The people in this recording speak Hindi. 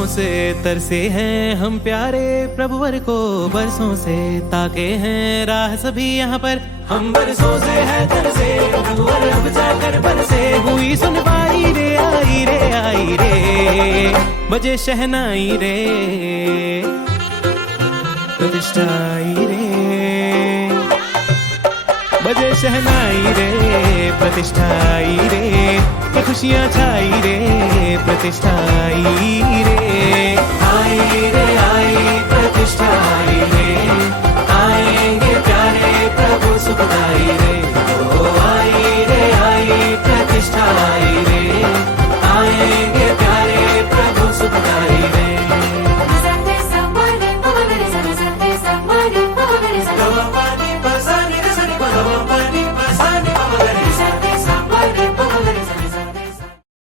बरसों से तरसे हैं हम प्यारे प्रभुवर को, बरसों से ताके हैं राह सभी यहाँ पर। हम बरसों से है तरसे, प्रभुवर अब जाकर बरसे। हुई सुन पाई रे, आई रे आई रे, बजे शहनाई रे प्रतिष्ठाई रे। बजे शहनाई रे प्रतिष्ठाई रे खुशियाँ छाई रे प्रतिष्ठाई